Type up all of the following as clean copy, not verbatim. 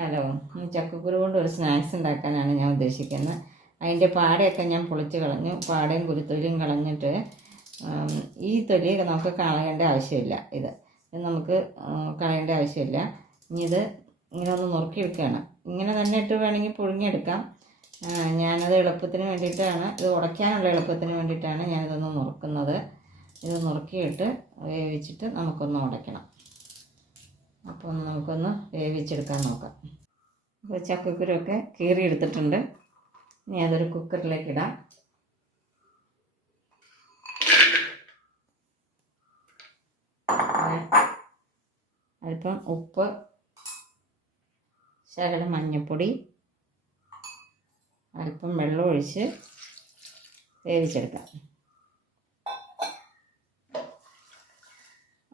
Hello, ചക്കക്കുരു കൊണ്ട് ഒരു സ്നാക്സ് ഉണ്ടാക്കാനാണ് ഞാൻ ഉദ്ദേശിക്കുന്നത്. അതിൻ്റെ പാടയൊക്കെ ഞാൻ പൊളിച്ച് കളഞ്ഞു. പാടയും കുരുത്തൊലിയും കളഞ്ഞിട്ട് ഈ തൊലി നമുക്ക് കളയേണ്ട ആവശ്യമില്ല. ഇത് നമുക്ക് കളയേണ്ട ആവശ്യമില്ല. ഇനി ഇത് ഇങ്ങനെ ഒന്ന് നുറുക്കിയെടുക്കുകയാണ്. ഇങ്ങനെ തന്നെ ഇട്ട് വേണമെങ്കിൽ പുഴുങ്ങിയെടുക്കാം. ഞാനത് എളുപ്പത്തിന് വേണ്ടിയിട്ടാണ്, ഇത് ഉടയ്ക്കാനുള്ള എളുപ്പത്തിന് വേണ്ടിയിട്ടാണ് ഞാനിതൊന്ന് നുറുക്കുന്നത്. ഇത് നുറുക്കിയിട്ട് വേവിച്ചിട്ട് നമുക്കൊന്ന് ഉടയ്ക്കണം. അപ്പോൾ നമുക്കൊന്ന് വേവിച്ചെടുക്കാൻ നോക്കാം. അപ്പോൾ ചക്കക്കുരൊക്കെ കീറിയെടുത്തിട്ടുണ്ട്. ഇനി അതൊരു കുക്കറിലേക്ക് ഇടാം. അല്പം ഉപ്പ്, ശകലം മഞ്ഞൾപ്പൊടി, അല്പം വെള്ളം ഒഴിച്ച് വേവിച്ചെടുക്കാം.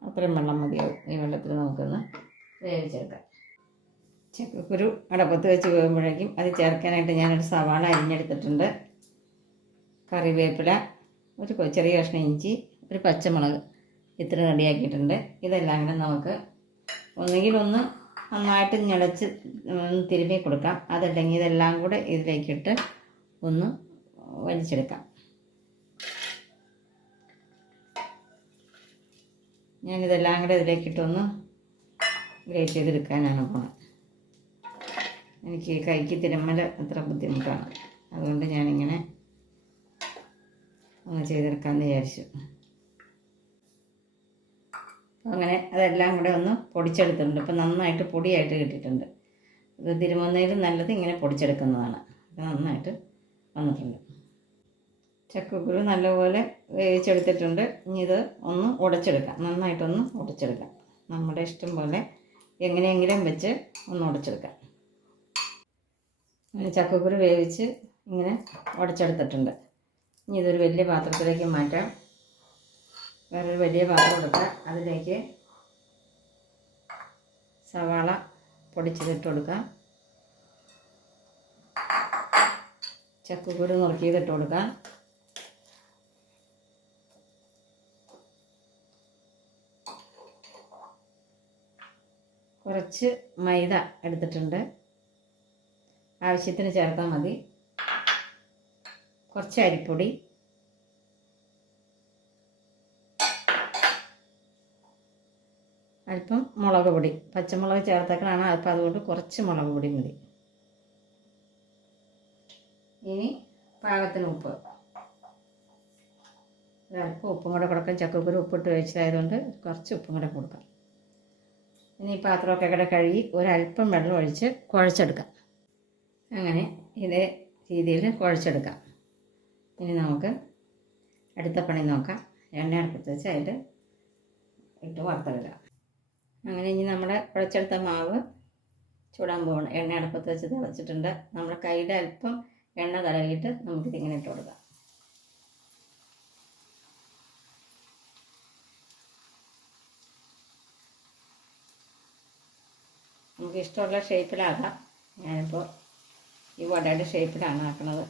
അത്രയും വെള്ളം മതിയാവും. ഈ വെള്ളത്തിൽ നമുക്കൊന്ന് വേവിച്ചെടുക്കാം. ചക്കക്കുരു അടപ്പത്ത് വെച്ച് വേകുമ്പോഴേക്കും അത് ചേർക്കാനായിട്ട് ഞാനൊരു സവാള അരിഞ്ഞെടുത്തിട്ടുണ്ട്. കറിവേപ്പില, ഒരു ചെറിയ കഷ്ണം ഇഞ്ചി, ഒരു പച്ചമുളക് ഇത്ര റെഡിയാക്കിയിട്ടുണ്ട്. ഇതെല്ലാം കൂടെ നമുക്ക് ഒന്നുകിൽ ഒന്ന് നന്നായിട്ട് ഞെളച്ച് തിരുമ്മി കൊടുക്കാം. അതല്ലെങ്കിൽ ഇതെല്ലാം കൂടെ ഇതിലേക്കിട്ട് ഒന്ന് വലിച്ചെടുക്കാം. ഞാനിതെല്ലാം കൂടെ ഇതിലേക്കിട്ടൊന്ന് ഗ്രേറ്റ് ചെയ്തെടുക്കാനാണ് പോകുന്നത്. എനിക്ക് കൈക്ക് തിരുമ്മൽ അത്ര ബുദ്ധിമുട്ടാണ്. അതുകൊണ്ട് ഞാനിങ്ങനെ ഒന്ന് ചെയ്തെടുക്കാമെന്ന് വിചാരിച്ചു. അങ്ങനെ അതെല്ലാം കൂടെ ഒന്ന് പൊടിച്ചെടുത്തിട്ടുണ്ട്. ഇപ്പം നന്നായിട്ട് പൊടിയായിട്ട് കിട്ടിയിട്ടുണ്ട്. ഇത് തിരുമുന്നതിലും നല്ലത് ഇങ്ങനെ പൊടിച്ചെടുക്കുന്നതാണ്. ഇത് നന്നായിട്ട് വന്നിട്ടുണ്ട്. ചക്കക്കുരു നല്ലപോലെ വേവിച്ചെടുത്തിട്ടുണ്ട്. ഇനി ഇത് ഒന്ന് ഉടച്ചെടുക്കാം. നന്നായിട്ടൊന്ന് ഉടച്ചെടുക്കാം. നമ്മുടെ ഇഷ്ടം പോലെ എങ്ങനെയെങ്കിലും വെച്ച് ഒന്ന് ഉടച്ചെടുക്കാം. ചക്കക്കുരു വേവിച്ച് ഇങ്ങനെ ഉടച്ചെടുത്തിട്ടുണ്ട്. ഇനി ഇതൊരു വലിയ പാത്രത്തിലേക്ക് മാറ്റാം. വേറൊരു വലിയ പാത്രം എടുക്കുക. അതിലേക്ക് സവാള പൊടിച്ചതിട്ട് കൊടുക്കാം. ചക്കക്കുരു നുറുക്കിയതിട്ട് കൊടുക്കാം. കുറച്ച് മൈദ എടുത്തിട്ടുണ്ട്. ആവശ്യത്തിന് ചേർത്താൽ മതി. കുറച്ച് അരിപ്പൊടി, അല്പം മുളക് പൊടി. പച്ചമുളക് ചേർത്തേക്കാണ്, അപ്പം അതുകൊണ്ട് കുറച്ച് മുളക് പൊടി മതി. ഇനി പാകത്തിന് ഉപ്പ്, ഒരല്പം ഉപ്പും കൂടെ കൊടുക്കാം. ചക്കക്കുരു ഉപ്പിട്ട് വെച്ചതായതുകൊണ്ട് കുറച്ച് ഉപ്പും കൂടെ കൊടുക്കാം. ഇനി ഈ പാത്രമൊക്കെ കൂടെ കഴുകി ഒരല്പം വെള്ളം ഒഴിച്ച് കുഴച്ചെടുക്കാം. അങ്ങനെ ഇതേ രീതിയിൽ കുഴച്ചെടുക്കാം. ഇനി നമുക്ക് അടുത്ത പണി നോക്കാം. എണ്ണ അടുപ്പത്ത് വെച്ച് അതിൽ ഇട്ട് വറുത്തെടുക്കാം. അങ്ങനെ ഇനി നമ്മുടെ കുഴച്ചെടുത്ത മാവ് ചൂടാൻ പോകണം. എണ്ണ അടുപ്പത്ത് വെച്ച് തിളച്ചിട്ടുണ്ട്. നമ്മുടെ കയ്യിൽ അല്പം എണ്ണ തടവിയിട്ട് നമുക്കിതിങ്ങനെ ഇട്ട് കൊടുക്കാം. നമുക്ക് ഇഷ്ടമുള്ള ഷേപ്പിലാക്കാം. ഞാനിപ്പോൾ ഈ വടയുടെ ഷേപ്പിലാണ് ആക്കുന്നത്.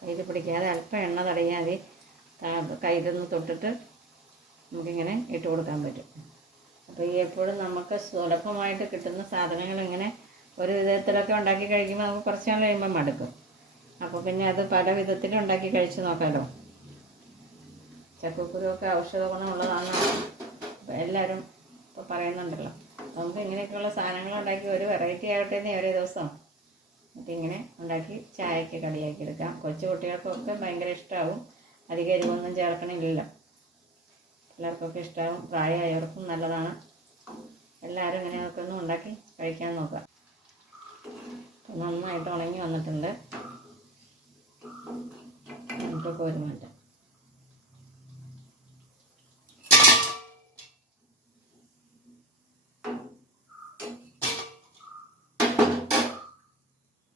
കയ്യിൽ പിടിക്കാതെ അല്പം എണ്ണ തടയാൽ മതി. കയ്യിലൊന്ന് തൊട്ടിട്ട് നമുക്കിങ്ങനെ ഇട്ട് കൊടുക്കാൻ പറ്റും. അപ്പോൾ ഈ എപ്പോഴും നമുക്ക് സുലഭമായിട്ട് കിട്ടുന്ന സാധനങ്ങൾ ഇങ്ങനെ ഒരു വിധത്തിലൊക്കെ ഉണ്ടാക്കി കഴിക്കുമ്പോൾ നമുക്ക് കുറച്ച് നാൾ കഴിയുമ്പോൾ മടുക്കും. അപ്പോൾ പിന്നെ അത് പല വിധത്തിലും ഉണ്ടാക്കി കഴിച്ച് നോക്കാമല്ലോ. ചക്കക്കുരുവൊക്കെ ഔഷധ ഗുണമുള്ളതാണ് എല്ലാവരും ഇപ്പോൾ പറയുന്നുണ്ടല്ലോ. നമുക്ക് ഇങ്ങനെയൊക്കെയുള്ള സാധനങ്ങൾ ഉണ്ടാക്കി ഒരു വെറൈറ്റി ആകട്ടെ എന്നേ ഒരേ ദിവസം എന്നിട്ടിങ്ങനെ ഉണ്ടാക്കി ചായക്ക് കടിയാക്കി എടുക്കാം. കൊച്ചു കുട്ടികൾക്കൊക്കെ ഭയങ്കര ഇഷ്ടമാവും. അധികം എരിവൊന്നും ചേർക്കണില്ലല്ലോ. എല്ലാവർക്കൊക്കെ ഇഷ്ടമാവും. പ്രായമായവർക്കും നല്ലതാണ്. എല്ലാവരും ഇങ്ങനെയൊക്കെ ഒന്ന് ഉണ്ടാക്കി കഴിക്കാൻ നോക്കുക. നന്നായിട്ട് ഉണങ്ങി വന്നിട്ടുണ്ട്. നമുക്കൊക്കെ ഒരു മാറ്റം.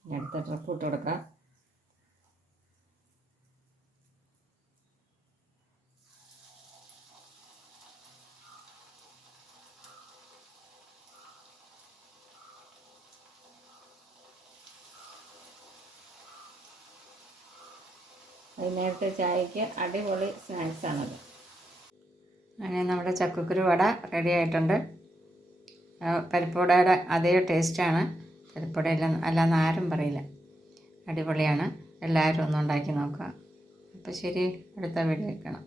അടുത്ത ട്രിപ്പ് ഇട്ട് കൊടുക്കാം. വൈകുന്നേരത്തെ ചായക്ക് അടിപൊളി സ്നാക്സാണത്. അങ്ങനെ നമ്മുടെ ചക്കക്കുരു വട റെഡി ആയിട്ടുണ്ട്. പരിപ്പുവടയുടെ അതേ ടേസ്റ്റാണ്. പരിപ്പുവടയെല്ലാം അല്ലാന്ന് ആരും പറയില്ല. അടിപൊളിയാണ്. എല്ലാവരും ഒന്ന് ഉണ്ടാക്കി നോക്കുക. അപ്പോൾ ശരി, അടുത്ത വീഡിയോ കാണാം.